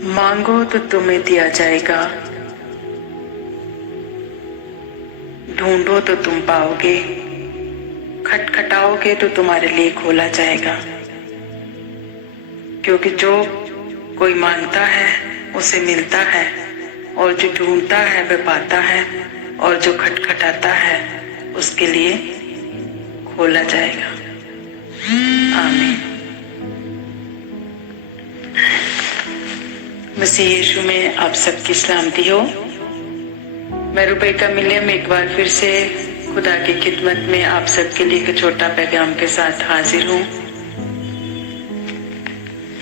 मांगो तो तुम्हें दिया जाएगा, ढूंढो तो तुम पाओगे, खटखटाओगे तो तुम्हारे लिए खोला जाएगा। क्योंकि जो कोई मांगता है उसे मिलता है, और जो ढूंढता है वह पाता है, और जो खटखटाता है उसके लिए खोला जाएगा। आमीन। मसीह यीशु में आप सबकी सलामती हो। मैं रुबैका मिलियम एक बार फिर से खुदा की खिदमत में आप सबके लिए एक छोटा पैगाम के साथ हाजिर हूँ।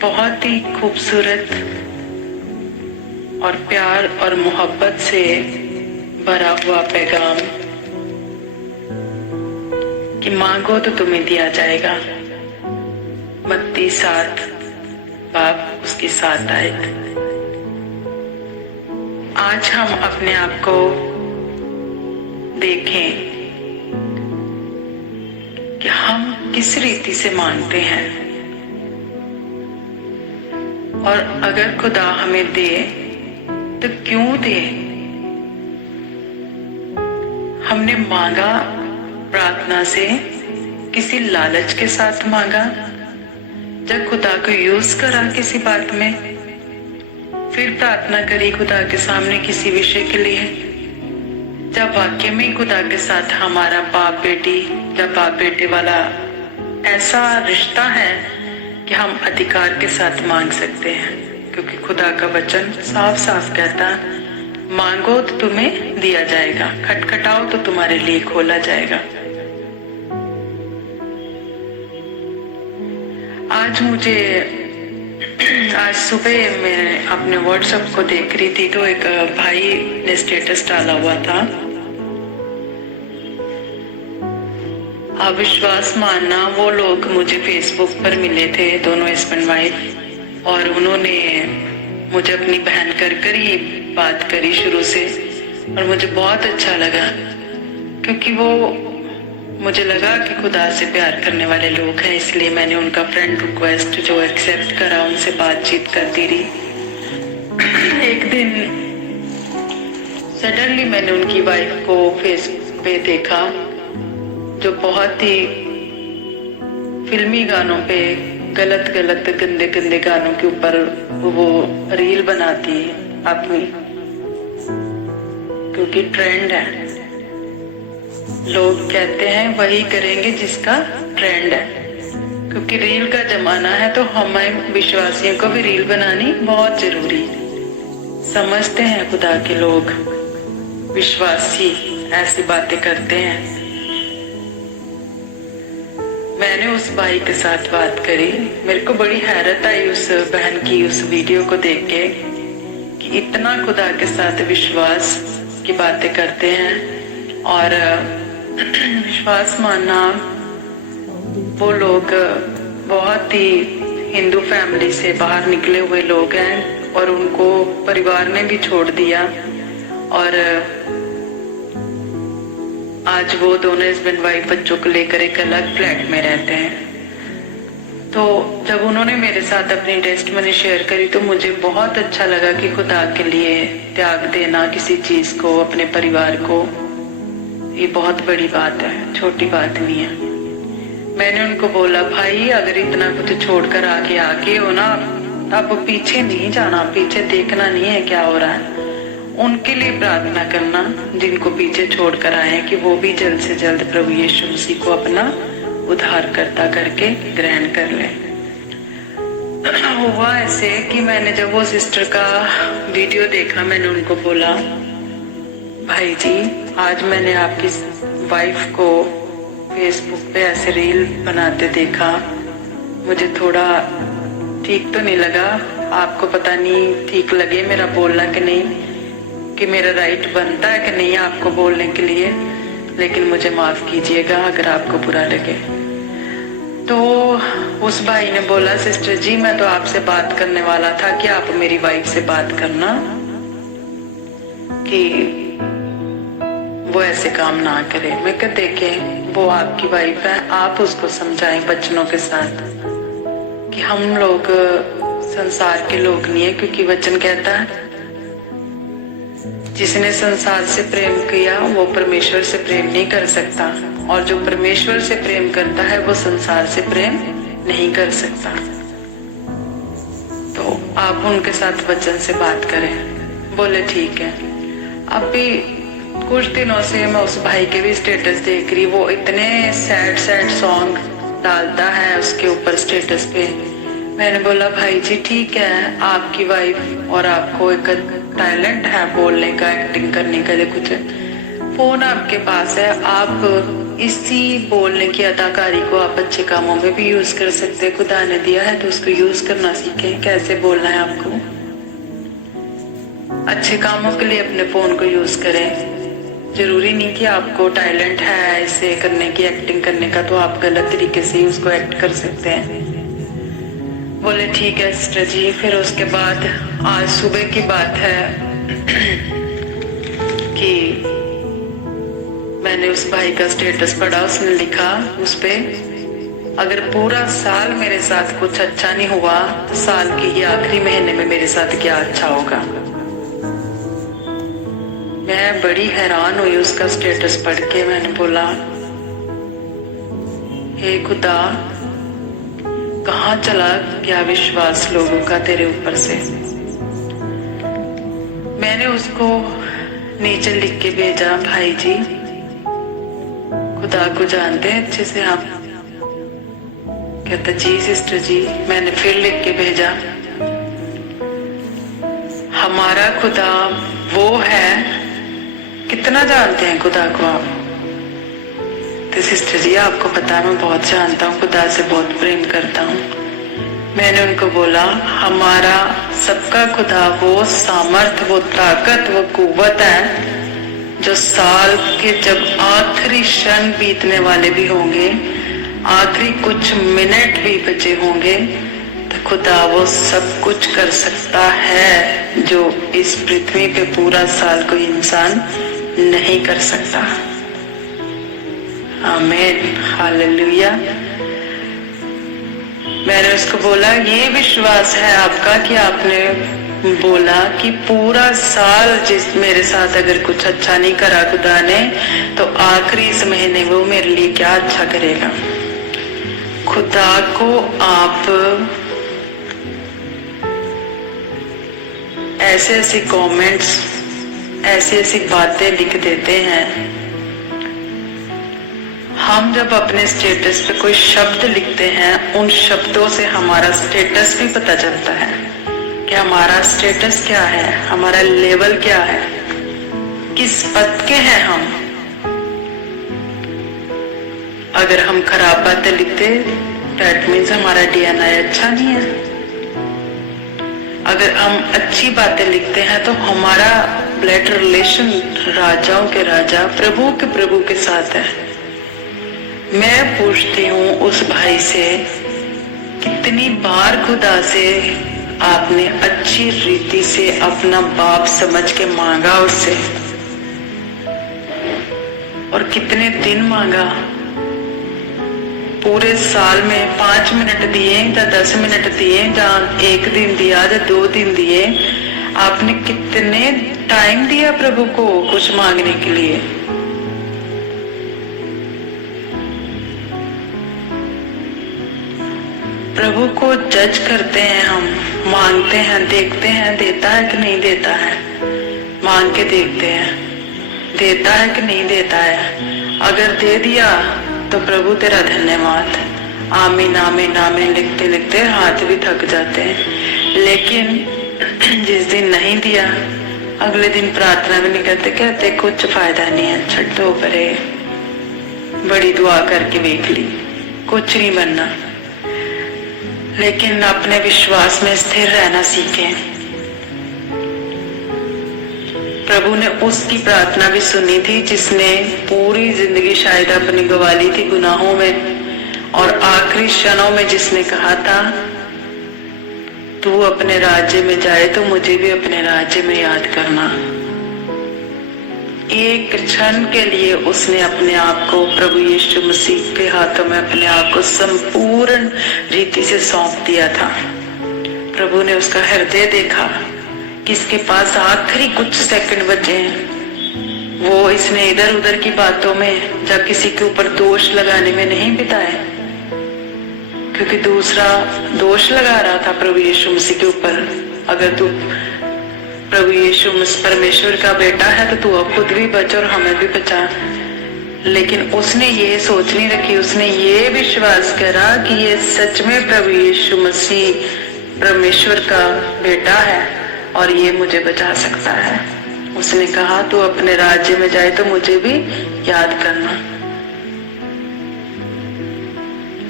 बहुत ही खूबसूरत और प्यार और मोहब्बत से भरा हुआ पैगाम कि मांगो तो तुम्हें दिया जाएगा। मत्ती 7 बाब उसकी 7 आयत। आज हम अपने आप को देखें कि हम किस रीति से मांगते हैं, और अगर खुदा हमें दे तो क्यों दे। हमने मांगा प्रार्थना से, किसी लालच के साथ मांगा, जब खुदा को यूज करा किसी बात में, फिर प्रार्थना करी खुदा के सामने किसी विषय के लिए, जब वाक्य में खुदा के साथ हमारा बाप बेटी या बाप बेटे वाला ऐसा रिश्ता है कि हम अधिकार के साथ मांग सकते हैं। क्योंकि खुदा का वचन साफ साफ कहता है, मांगो तो तुम्हें दिया जाएगा, खटखटाओ तो तुम्हारे लिए खोला जाएगा। आज सुबह मैं अपने व्हाट्सएप को देख रही थी तो एक भाई ने स्टेटस डाला हुआ था, आप विश्वास मानना, वो लोग मुझे फेसबुक पर मिले थे, दोनों हस्बैंड वाइफ, और उन्होंने मुझे अपनी बहन कर ही बात करी शुरू से, और मुझे बहुत अच्छा लगा क्योंकि वो मुझे लगा कि खुदा से प्यार करने वाले लोग हैं, इसलिए मैंने उनका फ्रेंड रिक्वेस्ट जो एक्सेप्ट करा, उनसे बातचीत करती रही। एक दिन सडनली मैंने उनकी वाइफ को फेसबुक पे देखा, जो बहुत ही फिल्मी गानों पे, गलत गंदे गानों के ऊपर वो रील बनाती है अपनी, क्योंकि ट्रेंड है। लोग कहते हैं वही करेंगे जिसका ट्रेंड है, क्योंकि रील का जमाना है, तो हमें विश्वासियों को भी रील बनानी बहुत जरूरी है। समझते हैं खुदा के लोग, विश्वासी ऐसी बातें करते हैं। मैंने उस भाई के साथ बात करी, मेरे को बड़ी हैरत आई उस बहन की उस वीडियो को देख के कि इतना खुदा के साथ विश्वास की बातें करते हैं। और विश्वास मानना, वो लोग बहुत ही हिंदू फैमिली से बाहर निकले हुए लोग हैं, और उनको परिवार ने भी छोड़ दिया, और आज वो दोनों हस्बैंड वाइफ बच्चों को लेकर एक अलग फ्लैट में रहते हैं। तो जब उन्होंने मेरे साथ अपनी टेस्टमनी शेयर करी तो मुझे बहुत अच्छा लगा कि खुदा के लिए त्याग देना किसी चीज को, अपने परिवार को, ये बहुत बड़ी बात है, छोटी बात नहीं है। मैंने उनको बोला, भाई अगर इतना कुछ छोड़कर आगे हो ना, अब पीछे नहीं जाना, पीछे देखना नहीं है क्या हो रहा है। उनके लिए प्रार्थना करना जिनको पीछे छोड़कर आए हैं, कि वो भी जल्द से जल्द प्रभु यीशु मसीह को अपना उद्धारकर्ता करके ग्रहण कर ले। हुआ ऐसे कि मैंने जब वो सिस्टर का वीडियो देखा, मैंने उनको बोला, भाई जी आज मैंने आपकी वाइफ को फेसबुक पे ऐसे रील बनाते देखा, मुझे थोड़ा ठीक तो नहीं लगा। आपको पता नहीं ठीक लगे मेरा बोलना कि नहीं, कि मेरा राइट बनता है कि नहीं आपको बोलने के लिए, लेकिन मुझे माफ कीजिएगा अगर आपको बुरा लगे। तो उस भाई ने बोला, सिस्टर जी मैं तो आपसे बात करने वाला था कि आप मेरी वाइफ से बात करना कि वो ऐसे काम ना करे। मैं कह देखें, वो आपकी वाइफ है, आप उसको समझाएं बच्चों के साथ कि हम लोग संसार के लोग नहीं है, क्योंकि वचन कहता है जिसने संसार से प्रेम किया वो परमेश्वर से प्रेम नहीं कर सकता, और जो परमेश्वर से प्रेम करता है वो संसार से प्रेम नहीं कर सकता। तो आप उनके साथ वचन से बात करें। बोले ठीक है। अभी कुछ दिनों से मैं उस भाई के भी स्टेटस देख रही, वो इतने सैड सॉन्ग डालता है उसके ऊपर स्टेटस पे। मैंने बोला भाई जी ठीक है, आपकी वाइफ और आपको एक टैलेंट है बोलने का, एक्टिंग करने का, कुछ फोन आपके पास है, आप इसी बोलने की अदाकारी को आप अच्छे कामों में भी यूज कर सकते हैं। खुदा ने दिया है तो उसको यूज करना सीखें, कैसे बोलना है आपको। अच्छे कामों के लिए अपने फोन को यूज करें। जरूरी नहीं कि आपको टैलेंट है इसे करने की, एक्टिंग करने का, तो आप गलत तरीके से उसको एक्ट कर सकते हैं। बोले ठीक है सिस्टर जी। फिर उसके बाद आज सुबह की बात है कि मैंने उस भाई का स्टेटस पढ़ा, उसने लिखा उस पे, अगर पूरा साल मेरे साथ कुछ अच्छा नहीं हुआ तो साल के ही आखिरी महीने में मेरे साथ क्या अच्छा होगा। मैं बड़ी हैरान हुई उसका स्टेटस पढ़ के। मैंने बोला हे खुदा, कहाँ चला क्या विश्वास लोगों का तेरे ऊपर से। मैंने उसको नीचे लिख के भेजा, भाई जी खुदा को जानते हैं अच्छे से आप। कहता जी सिस्टर जी। मैंने फिर लिख के भेजा, हमारा खुदा वो है, कितना जानते हैं खुदा को आप। तो सिस्टर जी आपको पता है मैं बहुत जानता हूँ, खुदा से बहुत प्रेम करता हूँ। मैंने उनको बोला हमारा सबका खुदा वो सामर्थ, वो ताकत, वो कुव्वत है जो साल के जब आखिरी क्षण बीतने वाले भी होंगे, आखिरी कुछ मिनट भी बचे होंगे, तो खुदा वो सब कुछ कर सकता है जो इस पृथ्वी पे पूरा साल कोई इंसान नहीं कर सकता। आमीन, हालेलुया। मैंने उसको बोला ये विश्वास है आपका कि आपने बोला कि पूरा साल जिस मेरे साथ अगर कुछ अच्छा नहीं करा खुदा ने, तो आखिरी इस महीने वो मेरे लिए क्या अच्छा करेगा। खुदा को आप ऐसे ऐसे कमेंट्स, ऐसी ऐसी बातें लिख देते हैं। हम जब अपने स्टेटस पे कोई शब्द लिखते हैं, उन शब्दों से हमारा स्टेटस भी पता चलता है कि हमारा स्टेटस क्या है, हमारा लेवल क्या है, किस पद के हैं हम। अगर हम खराब बातें लिखते, दैट मीन्स हमारा डीएनए अच्छा नहीं है। अगर हम अच्छी बातें लिखते हैं तो हमारा ब्लड रिलेशन राजाओं के राजा, प्रभु के प्रभु के साथ है। मैं पूछती हूँ उस भाई से, कितनी बार खुदा से आपने अच्छी रीति से अपना बाप समझ के मांगा उससे, और कितने दिन मांगा। पूरे साल में 5 मिनट दिए या 10 मिनट दिए, या 1 दिन दिया या 2 दिन दिए, आपने कितने टाइम दिया प्रभु को कुछ मांगने के लिए। प्रभु को जज करते हैं हम, मांगते हैं, देखते हैं देता है कि नहीं देता है, मांग के देखते हैं देता है कि नहीं देता है। अगर दे दिया तो प्रभु तेरा धन्यवाद, आमीन आमीन आमीन लिखते लिखते हाथ भी थक जाते हैं। लेकिन जिस दिन नहीं दिया, अगले दिन प्रार्थना भी नहीं करते, कहते कुछ फायदा नहीं है, छड्डो परे, बड़ी दुआ करके देख ली, कुछ नहीं बनना। लेकिन अपने विश्वास में स्थिर रहना सीखें। प्रभु ने उसकी प्रार्थना भी सुनी थी जिसने पूरी जिंदगी शायद अपनी गंवा ली थी गुनाहों में, और आखिरी क्षणों में जिसने कहा था तू अपने राज्य में जाए तो मुझे भी अपने राज्य में याद करना। एक क्षण के लिए उसने अपने आप को प्रभु यीशु मसीह के हाथों में अपने आप को संपूर्ण रीति से सौंप दिया था। प्रभु ने उसका हृदय देखा कि इसके पास आखिरी कुछ सेकंड बचे हैं। वो इसने इधर उधर की बातों में जब किसी के ऊपर दोष लगाने में नहीं बिताए, क्योंकि दूसरा दोष लगा रहा था प्रभु यीशु मसीह के ऊपर, अगर तू प्रभु यीशु परमेश्वर का बेटा है तो तू अब खुद भी बच और हमें भी बचा। लेकिन उसने ये सोच नहीं रखी, उसने ये विश्वास करा कि ये सच में प्रभु यीशु मसीह परमेश्वर का बेटा है और ये मुझे बचा सकता है। उसने कहा तू अपने राज्य में जाए तो मुझे भी याद करना।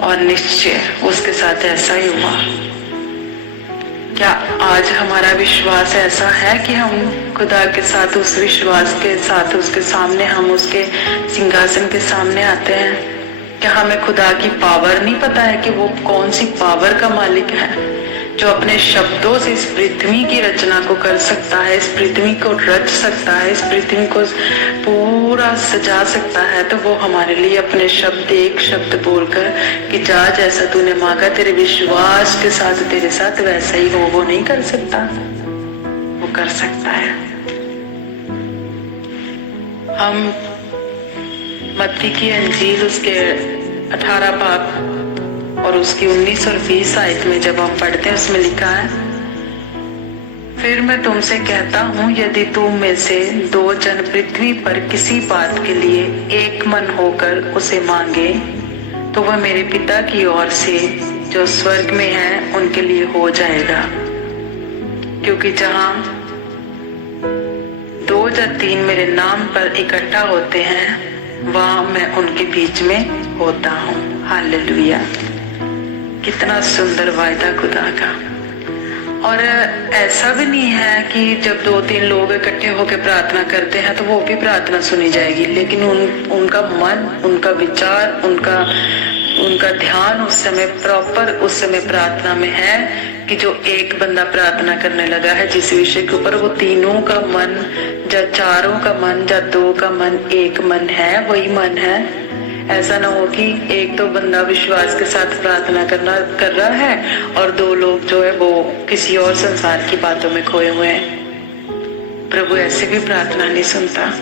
और निश्चय उसके साथ ऐसा ही हुआ। क्या आज हमारा विश्वास ऐसा है कि हम खुदा के साथ, उस विश्वास के साथ उसके सामने, हम उसके सिंहासन के सामने आते हैं? क्या हमें खुदा की पावर नहीं पता है कि वो कौन सी पावर का मालिक है, जो अपने शब्दों से इस पृथ्वी की रचना को कर सकता है, इस पृथ्वी को रच सकता है, इस पृथ्वी को पूरा सजा सकता है? तो वो हमारे लिए अपने शब्द, एक शब्द बोलकर कि जा जैसा तूने मांगा तेरे विश्वास के साथ तेरे साथ वैसा ही हो, वो नहीं कर सकता? वो कर सकता है। हम मत्ती की अंजील उसके 18 बाब और उसकी 19 और 20 आयत में जब हम पढ़ते हैं, उसमें लिखा है, फिर मैं तुमसे कहता हूँ यदि तुम में से 2 जन पृथ्वी पर किसी बात के लिए एक मन होकर उसे मांगे तो वह मेरे पिता की ओर से जो स्वर्ग में है उनके लिए हो जाएगा। क्योंकि जहाँ 2 या 3 मेरे नाम पर इकट्ठा होते हैं वहां मैं उनके बीच में होता हूँ। हालेलुया! कितना सुंदर वायदा खुदा का। और ऐसा भी नहीं है कि जब 2-3 लोग इकट्ठे होकर प्रार्थना करते हैं तो वो भी प्रार्थना सुनी जाएगी, लेकिन उनका मन, उनका विचार, उनका ध्यान उस समय प्रॉपर उस समय प्रार्थना में है कि जो एक बंदा प्रार्थना करने लगा है जिस विषय के ऊपर, वो तीनों का मन, या 4 का मन, या 2 का मन, एक मन है, वही मन है। ऐसा ना हो कि एक तो बंदा विश्वास के साथ प्रार्थना कर रहा है और 2 लोग जो है वो किसी और संसार की बातों में खोए हुए हैं। प्रभु ऐसे भी प्रार्थना नहीं सुनता।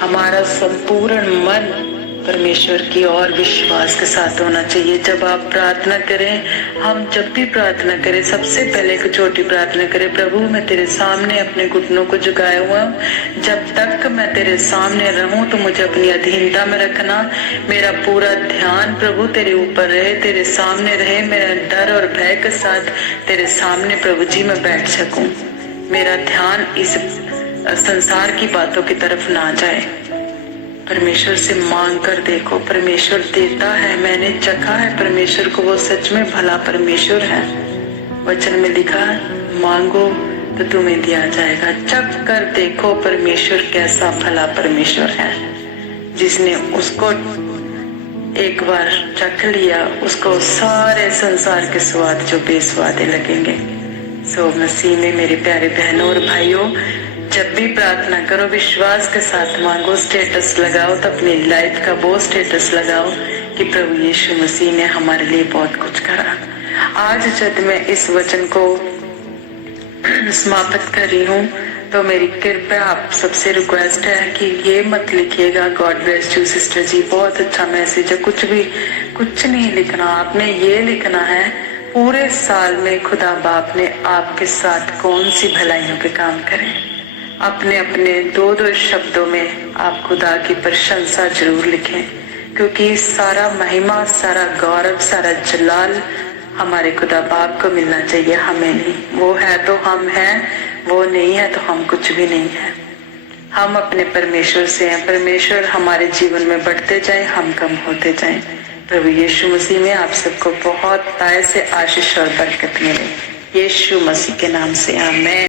हमारा संपूर्ण मन परमेश्वर की और विश्वास के साथ होना चाहिए। जब आप प्रार्थना करें, हम जब भी प्रार्थना करें, सबसे पहले एक छोटी प्रार्थना करें, प्रभु मैं तेरे सामने अपने घुटनों को झुकाया हुआ हूँ, जब तक मैं तेरे सामने रहूं तो मुझे अपनी अधीनता में रखना। मेरा पूरा ध्यान प्रभु तेरे ऊपर रहे, तेरे सामने रहे, मेरा डर और भय के साथ तेरे सामने प्रभु जी मैं बैठ सकूं। मेरा ध्यान इस संसार की बातों की तरफ ना जाए। परमेश्वर से मांग कर देखो, परमेश्वर देता है। मैंने चखा है परमेश्वर को, वो सच में भला परमेश्वर है। वचन में लिखा है, मांगो तो तुम्हें दिया जाएगा। चख कर देखो परमेश्वर कैसा भला परमेश्वर है। जिसने उसको एक बार चख लिया, उसको सारे संसार के स्वाद जो बेस्वादे लगेंगे। सो मसीह में मेरे प्यारे बहनों और भाइयों, जब भी प्रार्थना करो विश्वास के साथ मांगो। स्टेटस लगाओ तो अपनी लाइफ का वो स्टेटस लगाओ कि प्रभु यीशु मसीह ने हमारे लिए बहुत कुछ करा। आज जब मैं इस वचन को समाप्त कर रही हूँ तो मेरी कृपया आप सबसे रिक्वेस्ट है कि ये मत लिखिएगा गॉड ब्लेस यू सिस्टर जी, बहुत अच्छा मैसेज है, कुछ नहीं लिखना। आपने ये लिखना है, पूरे साल में खुदा बाप ने आपके साथ कौन सी भलाइयों के काम करे। अपने अपने 2-2 शब्दों में आप खुदा की प्रशंसा जरूर लिखें, क्योंकि सारा महिमा, सारा गौरव, सारा जलाल हमारे खुदा बाप को मिलना चाहिए, हमें नहीं। वो है तो हम हैं, वो नहीं है तो हम कुछ भी नहीं है। हम अपने परमेश्वर से हैं, परमेश्वर हमारे जीवन में बढ़ते जाए, हम कम होते जाएं। प्रभु यीशु मसीह में आप सबको बहुत ताय से आशीष और बरकत मिले। यीशु मसीह के नाम से आमीन।